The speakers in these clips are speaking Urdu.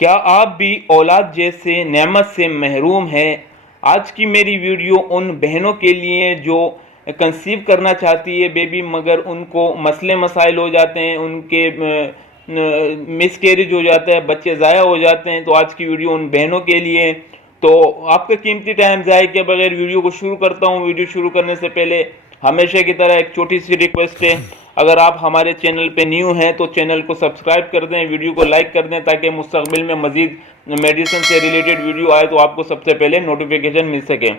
کیا آپ بھی اولاد جیسے نعمت سے محروم ہیں؟ آج کی میری ویڈیو ان بہنوں کے لیے جو کنسیو کرنا چاہتی ہے بیبی، مگر ان کو مسئلے مسائل ہو جاتے ہیں، ان کے مس کیریج ہو جاتا ہے، بچے ضائع ہو جاتے ہیں۔ تو آج کی ویڈیو ان بہنوں کے لیے۔ تو آپ کا قیمتی ٹائم ضائع کیے بغیر ویڈیو کو شروع کرتا ہوں۔ ویڈیو شروع کرنے سے پہلے ہمیشہ کی طرح ایک چھوٹی سی ریکویسٹ ہے، اگر آپ ہمارے چینل پہ نیو ہیں تو چینل کو سبسکرائب کر دیں، ویڈیو کو لائک کر دیں، تاکہ مستقبل میں مزید میڈیسن سے ریلیٹڈ ویڈیو آئے تو آپ کو سب سے پہلے نوٹیفیکیشن مل سکے۔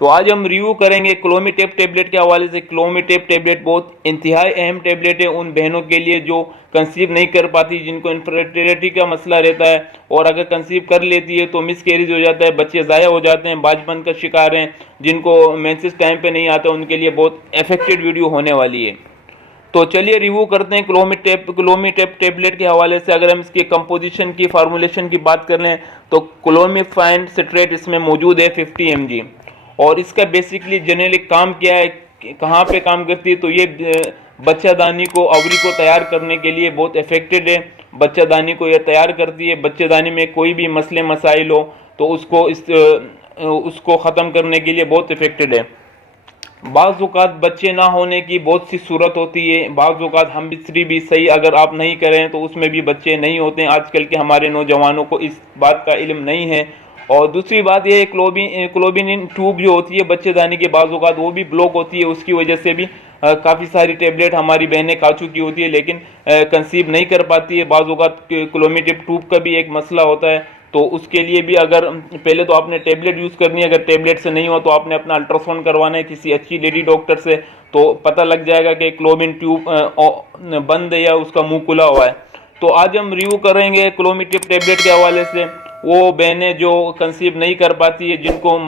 تو آج ہم ریویو کریں گے کلومیٹیپ ٹیبلٹ کے حوالے سے۔ کلومیٹیپ ٹیبلٹ بہت انتہائی اہم ٹیبلٹ ہے ان بہنوں کے لیے جو کنسیو نہیں کر پاتی، جن کو انفرٹیلٹی کا مسئلہ رہتا ہے، اور اگر کنسیو کر لیتی ہے تو مس کیریج ہو جاتا ہے، بچے ضائع ہو جاتے ہیں، باجپن کا شکار ہیں، جن کو مینسس ٹائم پہ نہیں آتا، ان کے لیے بہت افیکٹڈ ویڈیو ہونے والی ہے۔ تو چلیے ریویو کرتے ہیں کلومیٹیپ ٹیبلٹ کے حوالے سے۔ اگر ہم اس کی کمپوزیشن کی فارمولیشن کی بات کر لیں تو کلومیفائن سٹریٹ اس میں موجود ہے 50 mg، اور اس کا بیسکلی جنرلی کام کیا ہے، کہاں پہ کام کرتی ہے، تو یہ بچہ دانی کو، اوری کو تیار کرنے کے لیے بہت افیکٹڈ ہے۔ بچہ دانی کو یہ تیار کرتی ہے، بچہ دانی میں کوئی بھی مسئلے مسائل ہو تو اس کو ختم کرنے کے لیے بہت افیکٹڈ ہے۔ بعض اوقات بچے نہ ہونے کی بہت سی صورت ہوتی ہے، بعض اوقات ہم بستری بھی صحیح اگر آپ نہیں کریں تو اس میں بھی بچے نہیں ہوتے ہیں۔ آج کل کے ہمارے نوجوانوں کو اس بات کا علم نہیں ہے۔ اور دوسری بات یہ ہے کلوبینین ٹیوب جو ہوتی ہے بچے دانی کے، بعض اوقات وہ بھی بلاک ہوتی ہے، اس کی وجہ سے بھی کافی ساری ٹیبلٹ ہماری بہنیں کھا چکی ہوتی ہے لیکن کنسیو نہیں کر پاتی ہے۔ بعض اوقات کلومیٹیپ ٹیوب کا بھی ایک مسئلہ ہوتا ہے، تو اس کے لیے بھی اگر پہلے تو آپ نے ٹیبلٹ یوز کرنی ہے، اگر ٹیبلٹ سے نہیں ہو تو آپ نے اپنا الٹرا ساؤنڈ کروانا ہے کسی اچھی لیڈی ڈاکٹر سے، تو پتہ لگ جائے گا کہ کلومین ٹیوب بند ہے یا اس کا منہ کھلا ہوا ہے۔ تو آج ہم ریویو کریں گے کلومیٹیپ ٹیبلٹ کے حوالے سے۔ وہ بہنیں جو کنسیو نہیں کر پاتی ہے، جن کو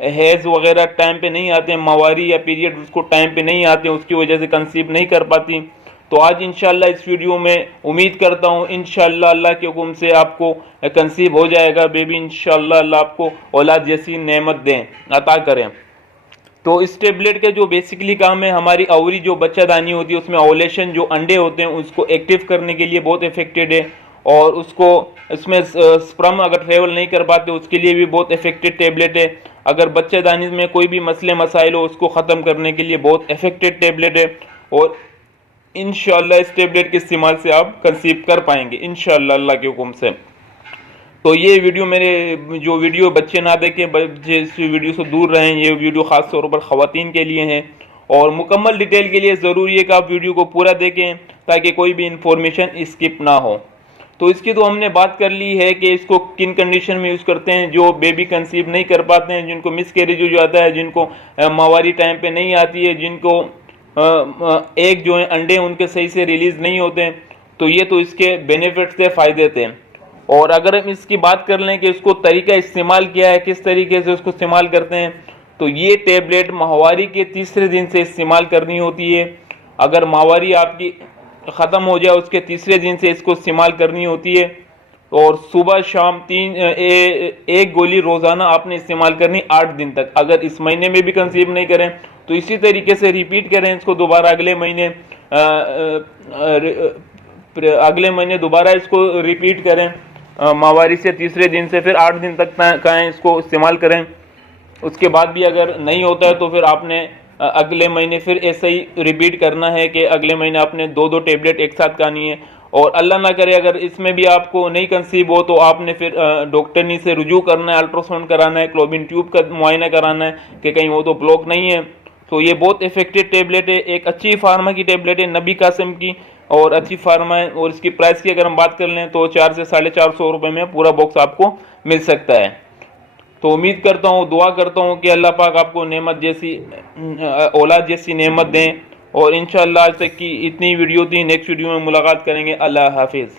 ہیز وغیرہ ٹائم پہ نہیں آتے ہیں، ماہواری یا پیریڈ اس کو ٹائم پہ نہیں آتے ہیں، اس کی وجہ سے کنسیو نہیں کر پاتی، تو آج انشاءاللہ اس ویڈیو میں امید کرتا ہوں انشاءاللہ اللہ کے حکم سے آپ کو کنسیو ہو جائے گا بیبی، انشاءاللہ اللہ آپ کو اولاد جیسی نعمت دیں، عطا کریں۔ تو اس ٹیبلٹ کے جو بیسکلی کام ہے، ہماری اوری جو بچہ دانی ہوتی ہے اس میں اوولیشن جو انڈے ہوتے ہیں اس کو ایکٹیو کرنے کے لیے بہت افیکٹڈ ہے، اور اس میں سپرم اگر ٹریول نہیں کر پاتے اس کے لیے بھی بہت افیکٹڈ ٹیبلٹ ہے۔ اگر بچہ دانی میں کوئی بھی مسئلے مسائل ہو اس کو ختم کرنے کے لیے بہت افیکٹڈ ٹیبلٹ ہے، اور انشاءاللہ اس ٹیبلٹ کے استعمال سے آپ کنسیو کر پائیں گے انشاءاللہ اللہ کے حکم سے۔ تو یہ ویڈیو جو ویڈیو بچے نہ دیکھیں، جس ویڈیو سے دور رہیں، یہ ویڈیو خاص طور پر خواتین کے لیے ہیں، اور مکمل ڈیٹیل کے لیے ضروری ہے کہ آپ ویڈیو کو پورا دیکھیں تاکہ کوئی بھی انفارمیشن اسکپ نہ ہو۔ تو اس کی تو ہم نے بات کر لی ہے کہ اس کو کن کنڈیشن میں یوز کرتے ہیں۔ جو بیبی کنسیو نہیں کر پاتے ہیں، جن کو مس کیریج ہو جاتا ہے، جن کو ماہواری ٹائم پہ نہیں آتی ہے، جن کو ایک جو ہیں انڈے ان کے صحیح سے ریلیز نہیں ہوتے ہیں، تو یہ تو اس کے بینیفٹس تھے، فائدے تھے۔ اور اگر ہم اس کی بات کر لیں کہ اس کو طریقہ استعمال کیا ہے، کس طریقے سے اس کو استعمال کرتے ہیں، تو یہ ٹیبلٹ ماہواری کے تیسرے دن سے استعمال کرنی ہوتی ہے۔ اگر ماہواری آپ کی ختم ہو جائے اس کے تیسرے دن سے اس کو استعمال کرنی ہوتی ہے، اور صبح شام ایک گولی روزانہ آپ نے استعمال کرنی 8 دن تک۔ اگر اس مہینے میں بھی کنسیو نہیں کریں تو اسی طریقے سے ریپیٹ کریں اس کو دوبارہ اگلے مہینے دوبارہ اس کو ریپیٹ کریں، ماہواری سے تیسرے دن سے پھر 8 دن تک کہیں اس کو استعمال کریں۔ اس کے بعد بھی اگر نہیں ہوتا ہے تو پھر آپ نے اگلے مہینے پھر ایسا ہی ریپیٹ کرنا ہے کہ اگلے مہینے آپ نے 2 ٹیبلٹ ایک ساتھ کھانی ہے۔ اور اللہ نہ کرے اگر اس میں بھی آپ کو نہیں کنسیو ہو تو آپ نے پھر ڈاکٹرنی سے رجوع کرنا ہے، الٹرا ساؤنڈ کرانا ہے، کلوبین ٹیوب کا معائنہ کرانا ہے کہ کہیں وہ تو بلاک نہیں ہے۔ تو یہ بہت افیکٹڈ ٹیبلٹ ہے، ایک اچھی فارما کی ٹیبلٹ ہے، نبی قاسم کی، اور اچھی فارما ہے، اور اس کی پرائس کی اگر ہم بات کر لیں تو 400 سے 450 روپے میں پورا باکس آپ کو مل سکتا ہے۔ تو امید کرتا ہوں، دعا کرتا ہوں کہ اللہ پاک آپ کو نعمت جیسی اولاد جیسی نعمت دیں، اور انشاءاللہ آج تک کی اتنی ویڈیو تھی، نیکسٹ ویڈیو میں ملاقات کریں گے۔ اللہ حافظ۔